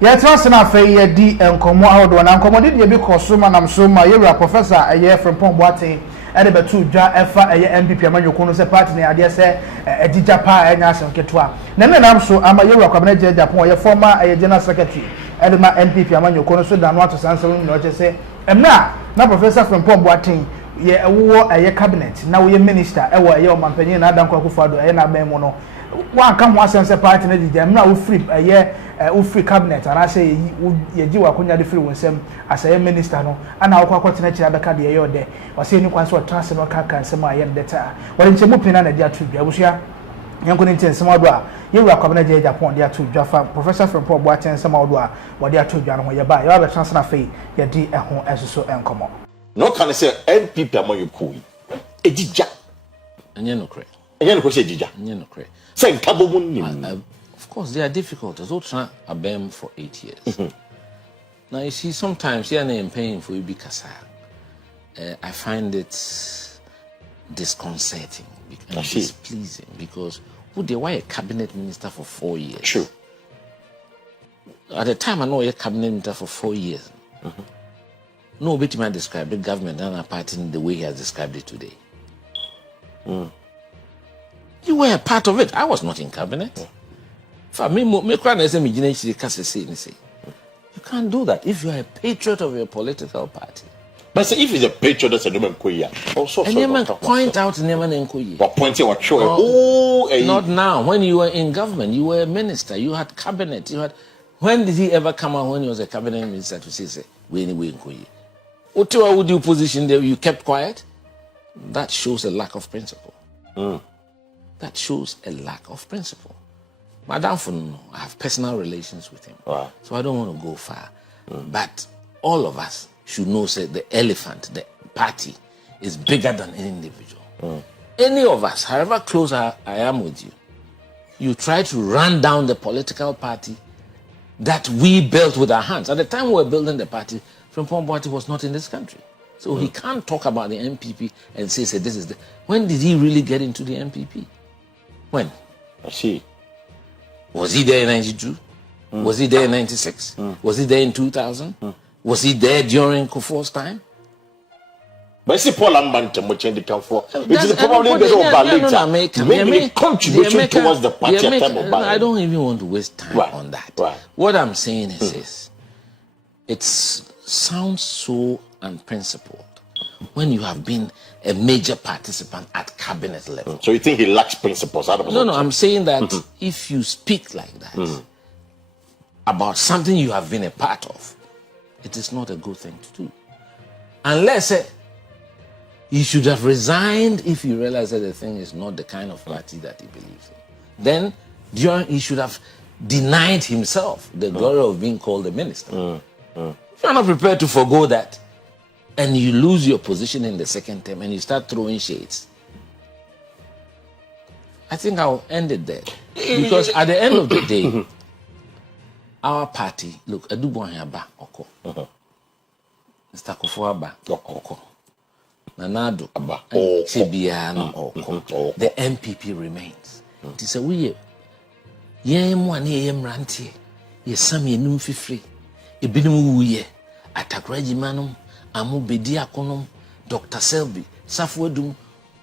Ya trust na fe ye di enkomo ahodo na enkomo de bi kosoma nam so ma yewra professor Frimpong Boat e de betu dwa efa NPP amanyoko no se party ne ade se agija pa enya asonketo a na nam so ama yewra Kwabena Agyepong ye former general secretary e de ma NPP amanyoko no so da no ato sansem no che se emna na professor Frimpong Boat ye ewo cabinet na wo ye minister ewo omampanyin na Adam Kwakufado na ban no one come one sense party na di jam na wo free free cabinet and I say ye ji wa kunya de free wonsem as a minister no ana akwa na kira beka de ye ode o say ni kwanso transfer no kan sem a ye deta wori nche mu pina na dia tu bia busua yanko ni nche sem odo a ye wura Kwabena Agyepong dia tu dwa fa professor Frimpong Boat sem odo a wo dia tu dwa no ye ba ye ba transfer na fe ye di ehon esoso enkomo no can say NPP amanyoko ejija enye no kre ejija enye no kre say nkabo nim. Of course, they are difficult. As ultra Adom for 8 years. Now you see, sometimes you're not paying for you because I find it disconcerting and displeasing because who they were a cabinet minister for 4 years. True. At the time, I know you're a cabinet minister for 4 years. Nobody might describe the government and our party in the way he has described it today. You were a part of it. I was not in cabinet. For me, you can't do that if you are a patriot of your political party. But say if he's a patriot, that's a no man also. And you point out never nkoye. But point what show. Not now. When you were in government, you were a minister. You had cabinet. You had. When did he ever come out when he was a cabinet minister to say we anyway nkoye? What would you position there? You kept quiet. That shows a lack of principle. That shows a lack of principle. Madam Funo, I have personal relations with him. Wow. So I don't want to go far. But all of us should know that the elephant, the party, is bigger than any individual. Any of us, however close I am with you, you try to run down the political party that we built with our hands. At the time we were building the party, Frimpong Boat was not in this country. So he can't talk about the NPP and say this is the... When did he really get into the NPP? When? I see. Was he there in 92? Was he there in 96? Was he there in 2000? Was he there during Kofi's time? But see, Paul Ambante much in the camp for. It is probably the later. Maybe contribution towards the party. I don't even want to waste time on that. What I'm saying is this: it sounds so unprincipled when you have been a major participant at cabinet level. So you think he lacks principles? No, I'm saying that if you speak like that about something you have been a part of, it is not a good thing to do. Unless he should have resigned if he realized that the thing is not the kind of party that he believes in. Then he should have denied himself the glory of being called a minister. If you're not prepared to forgo that, and you lose your position in the second term and you start throwing shades, I think I'll end it there. Because at the end of the day, our party, look, Adom Aba Oko, Mr. Kofi Aba Oko, Nanado Aba Chibiano Oko, the NPP remains. It is a weird. Yem one yem ranty, ye some ye num free, ye binumu ye, Atakrajimanum. Amu Bediakonum, Dr. Selby, Safwedum,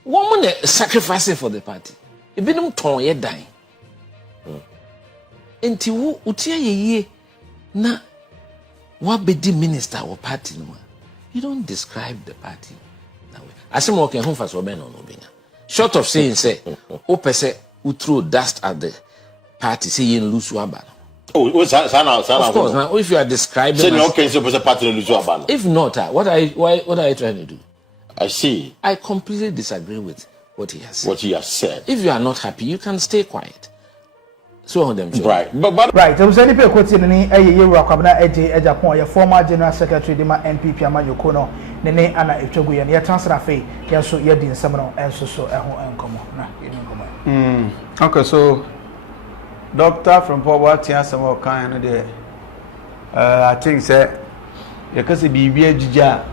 woman sacrificing for the party. It been them ton ye dying. Enti wu utia ye na what be the minister or party no. You don't describe the party that way. Asim okay home for so ben no binya. Short of saying say, o pese u throw dust at the party say you lose waba. Oh, of course. Now, if you are describing, if not, what are you trying to do? I see. I completely disagree with what he has said. What he has said. If you are not happy, you can stay quiet. So on them. Right. Right. There was any people quoting any Kwabena Agyepong, your former general secretary, the NPP amanyoko no, nene ana etogu ye transfer fe ye so ye di nsem no enso so ehon enkomo na ye nkomo. Okay, so Dr. Frimpong Boat has some kind of there. I think say because it be jija.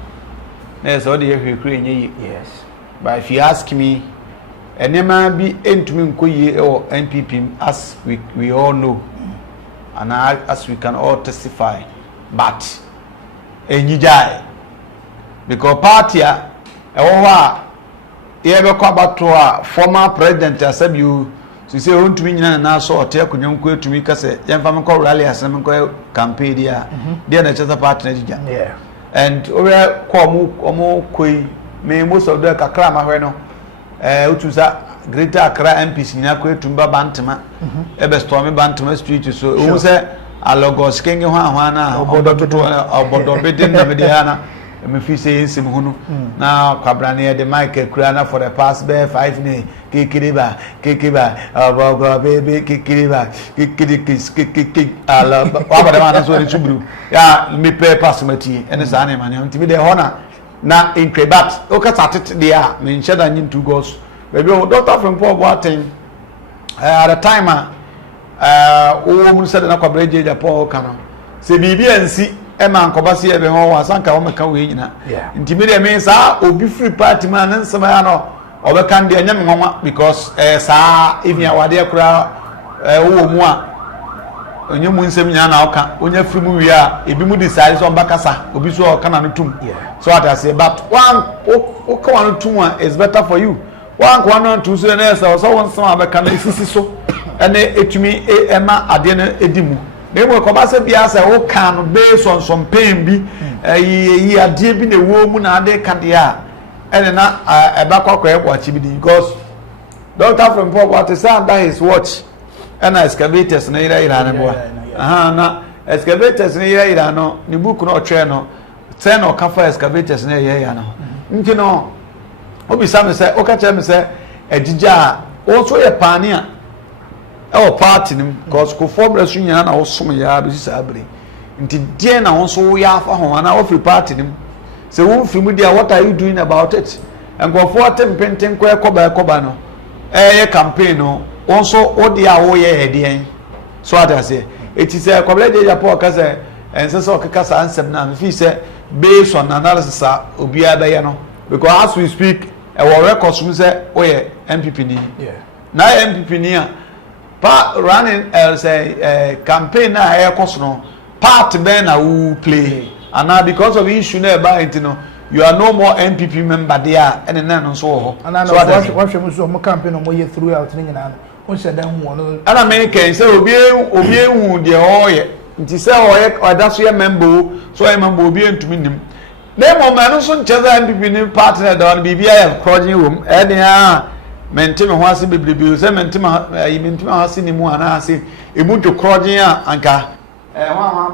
Yes, all the yes. But if you ask me, and there might be entering or NPP as we all know. and as we can all testify, but enyijai because party ewa yebe kwa bato former president asabi so say on to me nyina na so ote akonwam ko etumi kase yemfa me ko rally asem ko campaign dia dia na chesa party na jija yeah and over omo koi me most of the kakra ma hwe no utusa Greater Accra MPs nyina ko etumba bantema ebe storm bantema street so o say alogos kenge hwa na obodo bedin na mediana me fi say nsim hunu na kwabra na the mic kura na for the past 5 ne kekiriba obogo bebe kekiriba kekiri ala wabada ma so ni tubru ya me pay pass mati ene sa na man ntimi de hona na increbat o ka tatete de a me nhyeda nyin 2 goals baby Dr. Frimpong Boat at the time o mu said na kwabra je Japan kana se bibi ansi e man kobasi e be ho wasanka o meka we nyina ntimi de me sa obi free party man nsema ya no obeka ndi anya me nwa because sa even awade akura wo mu a onye mu nsem nya na oka onye free mu wi a ebi mu decide so mbakasa obi so oka na no tum so what I say but one oka one tum is better for you one kwano to so na so one some abeka na sisi so ene etumi ema ade na edimu na mo ko ba se bia se wo kan no based on some pain bi yi ade bi na wo mu na ade ka de a ene na eba kwakwa e bo achi bi because Dr. Frimpong Boat say under his watch and excavators na ira na boa na excavators na ira no ni book no twe no say no ka fa excavators na ira no nti no obi sam say o ka che me say agija o so ye pani a e party nim because ko formula so nyana na wo som ya bi sabre nti die na wo so ya afa ho na wo free party nim say wo free mu dia what are you doing about it and go for tempenten ko ekoba no ye campaign no also odi a wo ye hedien so ada say it is a kwabla de Japan ka say ense so keka sa ansem na me fi say based on analysis obi abaye no because as we speak e wo records mu say o ye NPP ni na NPP ni a pa running say campaign na e koso no part ben na who play and now because of issue na ba intino you are no more NPP member there and then so ho so what we so mo campaign mo ye throughout ni nyina o se dan hu no ana me ken say obi hu de o ye nti say o ye oda so ye member so ye member obi entumi nim na mo ma no so ncheza NPP ni partner da on bibia ya project room e de a mentime ho ase bebrebe say mentime ho ase ni mu ana ase emu jo project a anka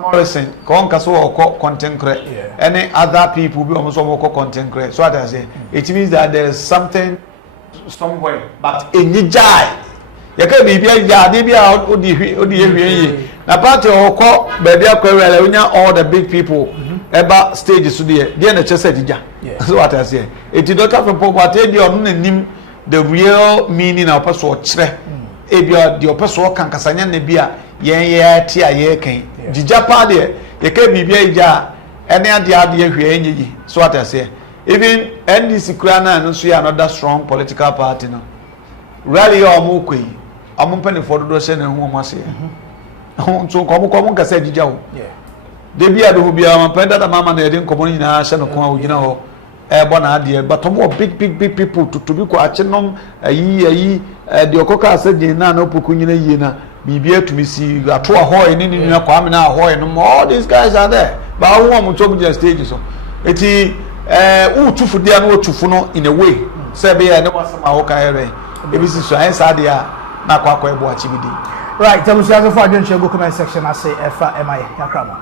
Morrison konka so content create any other people be almost content create so I say it means that there is something somewhere but enijai you can be ya dey bia odi ehwie na party okọ be bia kwere unya all the big people eba stage so dey na chese dija so what I say it Dr. Frimpong Boat dey on nim the real meaning of person kire e bia the person kan kasanya na bia yen ti aye kan jija pa de ye ka bibia ija ene ade hwe enyi so what I say even NDC kura na no so another strong political party no rally o kwei ampani for do se na hu o mase so ko ka se jija ho de bia do bia ampani da mama na yede nkomo nyina hye no ko a ogina ho bo na ade but mo big people to be ko ache nom ayi de okoka ase jina na opoku nyina yi na bibia to me see ato ahoy ni na kwa me na ahoy no all these guys are there but I want to talk stage so eti utufu dia no utufu no in a way say be ya ne wasama ho kai re e bi si so an sa dia na kwa ebo achibidi right tell us for adventure go comment section I say efa emaye yakrama